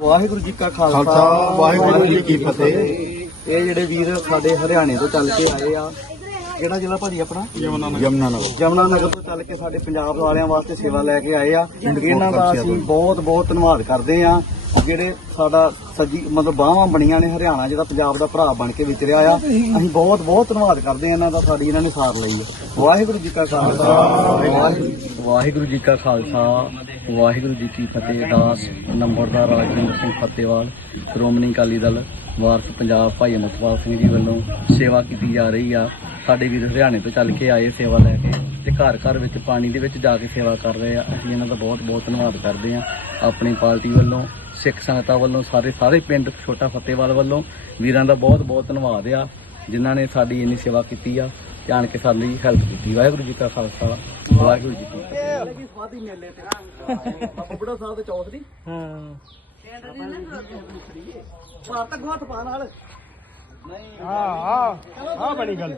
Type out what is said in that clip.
ਵਾਹਿਗੁਰੂ ਜੀ ਕਾ ਖਾਲਸਾ ਵਾਹਿਗੁਰੂ ਜੀ ਕੀ ਫਤਿਹ। ਇਹ ਜਿਹੜੇ ਵੀਰ ਸਾਡੇ ਹਰਿਆਣੇ ਤੋਂ ਚੱਲ ਕੇ ਆਏ ਆ ਕਿਹੜਾ ਜ਼ਿਲ੍ਹਾ ਭਾਜੀ ਆਪਣਾ? ਯਮਨਾ ਨਗਰ ਜਮਨਾ ਨਗਰ ਤੋਂ ਚੱਲ ਕੇ ਸਾਡੇ ਪੰਜਾਬ ਵਾਲਿਆਂ ਵਾਸਤੇ ਸੇਵਾ ਲੈ ਕੇ ਆਏ ਆ। ਇਹਨਾਂ ਦਾ ਅਸੀਂ ਬਹੁਤ ਬਹੁਤ ਧੰਨਵਾਦ ਕਰਦੇ ਆ ਜਿਹੜੇ ਸਾਡਾ ਸੱਜੀ ਮਤਲਬ ਬਾਹਾਂ ਬਣੀਆਂ ਨੇ ਹਰਿਆਣਾ ਜਿਹੜਾ ਪੰਜਾਬ ਦਾ ਭਰਾ ਬਣ ਕੇ ਵਿਚਰਿਆ ਆ। ਅਸੀਂ ਬਹੁਤ ਬਹੁਤ ਧੰਨਵਾਦ ਕਰਦੇ ਹਾਂ ਇਹਨਾਂ ਦਾ, ਸਾਡੀ ਇਹਨਾਂ ਨੇ ਸਾਰ ਲਈ ਆ ਵਾਹਿਗੁਰੂ ਜੀ ਕਾ ਖਾਲਸਾ। ਵਾਹਿਗੁਰੂ- ਵਾਹਿਗੁਰੂ ਜੀ ਕਾ ਖਾਲਸਾ। ਵਾਹਿਗੁਰੂ ਜੀ ਕੀ ਫਤਿਹ, ਦਾਸ ਨੰਬਰਦਾਰ ਰਾਜਿੰਦਰ ਸਿੰਘ ਫਤਿਹਵਾਲ, ਸ਼੍ਰੋਮਣੀ ਅਕਾਲੀ ਦਲ, ਵਾਰਸ ਪੰਜਾਬ ਭਾਈ ਅਮਰਪਾਲ ਸਿੰਘ ਜੀ ਵੱਲੋਂ ਸੇਵਾ ਕੀਤੀ ਜਾ ਰਹੀ ਆ। ਸਾਡੇ ਵੀਰ ਹਰਿਆਣੇ ਤੋਂ ਚੱਲ ਕੇ ਆਏ ਸੇਵਾ ਲੈ ਕੇ ਤੇ ਘਰ ਘਰ ਵਿੱਚ ਪਾਣੀ ਦੇ ਵਿੱਚ ਜਾ ਕੇ ਸੇਵਾ ਕਰ ਰਹੇ ਆ। ਅਸੀਂ ਇਹਨਾਂ ਦਾ ਬਹੁਤ ਬਹੁਤ ਧੰਨਵਾਦ ਕਰਦੇ ਆ ਆਪਣੀ ਪਾਰਟੀ ਵੱਲੋਂ ਸਿੱਖ ਸੰਗਤਾਂ ਵੱਲੋਂ ਸਾਰੇ ਸਾਰੇ ਪਿੰਡ ਛੋਟਾ ਫਤਿਹਵਾਲ ਵੱਲੋਂ ਵੀਰਾਂ ਦਾ ਬਹੁਤ ਬਹੁਤ ਧੰਨਵਾਦ ਆ, ਜਿਨ੍ਹਾਂ ਨੇ ਸਾਡੀ ਇੰਨੀ ਸੇਵਾ ਕੀਤੀ ਆ ਤੇ ਆਣ ਕੇ ਸਾਡੀ ਹੈਲਪ ਕੀਤੀ। ਵਾਹਿਗੁਰੂ ਜੀ ਕਾ ਖਾਲਸਾ, ਵਾਹਿਗੁਰੂ ਜੀ ਕੀ ਫਤਿਹ। ਸਵਾਦੀ ਮੇਲੇ ਤੇ ਬਾਬਾ ਬੁੱਢਾ ਸਾਹਿਬ ਦੇ ਚੌਥ ਦੀ ਹਾਂ ਭਾਰਤ ਗੋਤ ਪਾ ਨਾਲ ਨਹੀਂ ਹਾਂ ਹਾਂ ਹਾਂ ਬਣੀ ਗੱਲ।